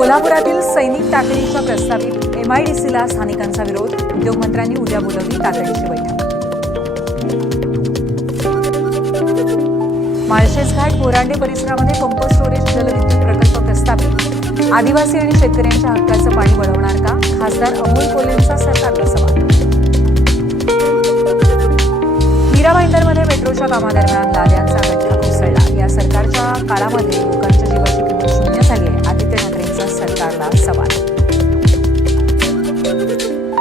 कोल्हापुरातील सैनिक टाकळीच्या प्रस्तावित MIDCला स्थानिकांचा विरोध. उद्योगमंत्र्यांनी उद्या बोलावली तातडीची बैठक. माळशेजघाट बोरांडे परिसरामध्ये पंप स्टोरेज जलविद्युत प्रकल्प प्रस्तावित. आदिवासी आणि शेतकऱ्यांच्या हक्काचं पाणी वळवणार का? खासदार अमोल कोल्हेंचा सरकारला सवाल. मीरा भाईंदरमध्ये मेट्रोच्या कामादरम्यान लाद्यांचा गड्डा कोसळला. या सरकारच्या काळामध्ये लोकांच्या जीवाची किंमत शून्य झाली आहे. आदित्य ठाकरेंचा सरकारला सवाल.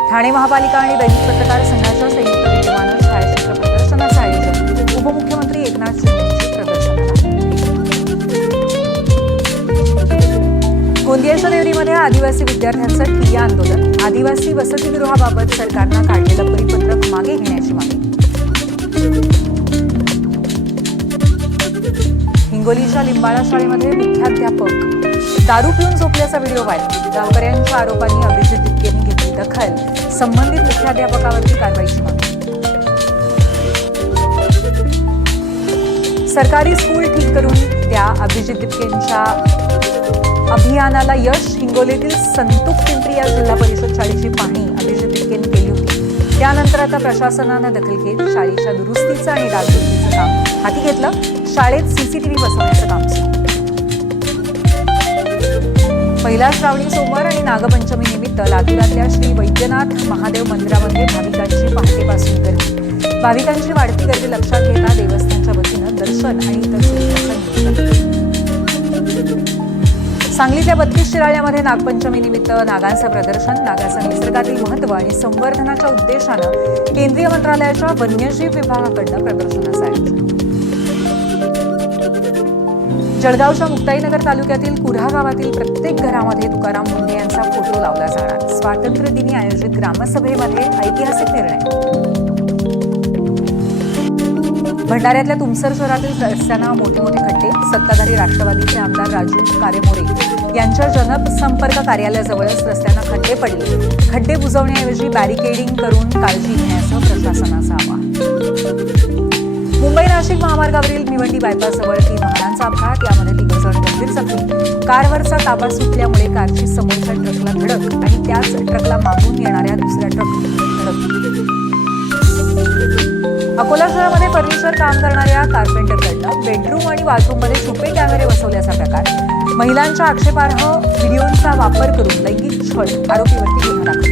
ठाणे महापालिका आणि दैनिक पत्रकार संघाच्या संयुक्त विद्यमानं छायाचित्र प्रदर्शनाचं आयोजन. उपमुख्यमंत्री एकनाथ शिंदेंची प्रदर्शनाला. गोंदियाच्या देवरीमध्ये आदिवासी विद्यार्थ्यांचं ठिय्या आंदोलन. आदिवासी वसतिगृहाबाबत सरकारनं काढलेलं परिपत्रक मागे घेण्याची मागणी. हिंगोलीच्या लिंबाळा शाळेमध्ये मुख्याध्यापक दारू पिऊन झोपल्याचा व्हिडिओ व्हायरल. गावकऱ्यांच्या आरोपांनी अभिजित दिपकेंनी घेतली दखल. संबंधित मुख्याध्यापकावरती कारवाईची मागणी. सरकारी स्कूल ठीक करून द्या अभिजित दिपकेंच्या अभियानाला यश. हिंगोलीतील संतूक पिंपरी या जिल्हा परिषद शाळेची पाहणी अभिजित दिपकेंनी केली होती. त्यानंतर आता प्रशासनानं दखल घेत शाळेच्या दुरुस्तीचं आणि डागडुजीचं काम हाती घेतलं. शाळेत CCTV बसवण्याचं काम सुरू. पहिला श्रावणी सोमवार आणि नागपंचमी निमित्त लातूरातल्या श्री वैद्यनाथ महादेव मंदिरामध्ये भाविकांची पहाटेपासून गर्दी. भाविकांची वाढती गर्दी लक्षात घेता देवस्थानच्या वतीनं दर्शन आणि इतर सुविधांचं नियोजन. सांगलीतल्या 32 शिराळ्यामध्ये नागपंचमी निमित्त नागांचं प्रदर्शन. नागाचं निसर्गातील महत्त्व आणि संवर्धनाच्या उद्देशानं केंद्रीय मंत्रालयाच्या वन्यजीव विभागाकडनं प्रदर्शनाचं आयोजन. जळगावच्या मुक्ताईनगर तालुक्यातील कुऱ्हा गावातील प्रत्येक घरामध्ये तुकाराम मुंढे यांचा फोटो लावला जाणार. स्वातंत्र्य दिनी आयोजित ग्रामसभेमध्ये ऐतिहासिक निर्णय. भंडाऱ्यातल्या तुमसर शहरातील रस्त्यांना मोठे मोठे खड्डे. सत्ताधारी राष्ट्रवादीचे आमदार राजू कारेमोरे यांच्या जनसंपर्क कार्यालयाजवळच रस्त्यांना खड्डे पडले. खड्डे बुजवण्याऐवजी बॅरिकेडिंग करून काळजी घेण्याचं प्रशासनाचं आवाहन. मुंबई नाशिक महामार्गावरील भिवंडी बायपासजवळ 3 वाहनांचा अपघात. यामध्ये 3 जण गंभीर जखमी. कारवरचा ताबा सुटल्यामुळे कारची समोरच्या ट्रकला धडक आणि त्याच ट्रकला मागून येणाऱ्या दुसऱ्या ट्रकला धडक. अकोला शहरामध्ये फर्निचर काम करणाऱ्या कारपेंटरकडनं बेडरूम आणि बाथरूममध्ये छुपे कॅमेरे बसवल्याचा प्रकार. महिलांच्या आक्षेपार्ह व्हिडिओचा वापर करून लैंगिक छळ. आरोपीवरती गुन्हा दाखल.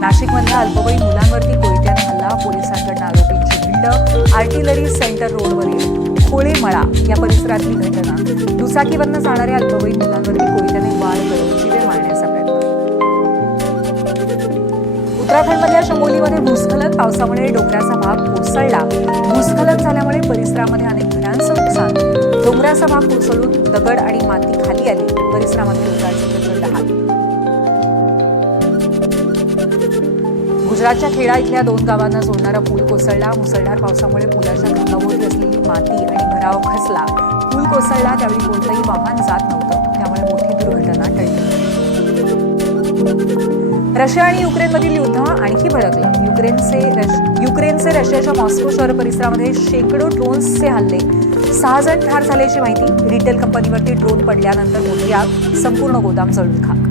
नाशिकमधल्या अल्पवयीन मुलांवरती कोयत्याने हल्ला. पोलिसांकडून आरोपींची भिंड. आर्टिलरी सेंटर रोडवरील खोळेमळा या परिसरातली घटना. दुचाकीवरनं जाणाऱ्या अल्पवयीन मुलांवरती कोयत्याने वार करून जीवे मारण्याचा प्रयत्न. उत्तराखंडमधल्या चमोलीमध्ये भूस्खलन. पावसामुळे डोंगराचा भाग कोसळला. भूस्खलन झाल्यामुळे परिसरामध्ये अनेक घरांचं नुकसान. डोंगराचा भाग कोसळून दगड आणि माती खाली आली. परिसरामध्ये लोकांचे प्रचंड हाल. गुजरातच्या खेडा इथल्या 2 गावांना जोडणारा पूल कोसळला. मुसळधार पावसामुळे पुलाच्या खांबाभोवती असलेली माती आणि भराव खचला. पूल कोसळला त्यावेळी कोणतंही वाहन जात नव्हतं. त्यामुळे मोठी दुर्घटना टळली. रशिया आणि युक्रेनमधील युद्ध आणखी भडकलं. युक्रेनचे रशियाच्या मॉस्को शहर परिसरामध्ये शेकडो ड्रोन्सचे हल्ले. 6 जण ठार झाल्याची माहिती. रिटेल कंपनीवरती ड्रोन पडल्यानंतर मोठी आग. संपूर्ण गोदाम जळून खाक.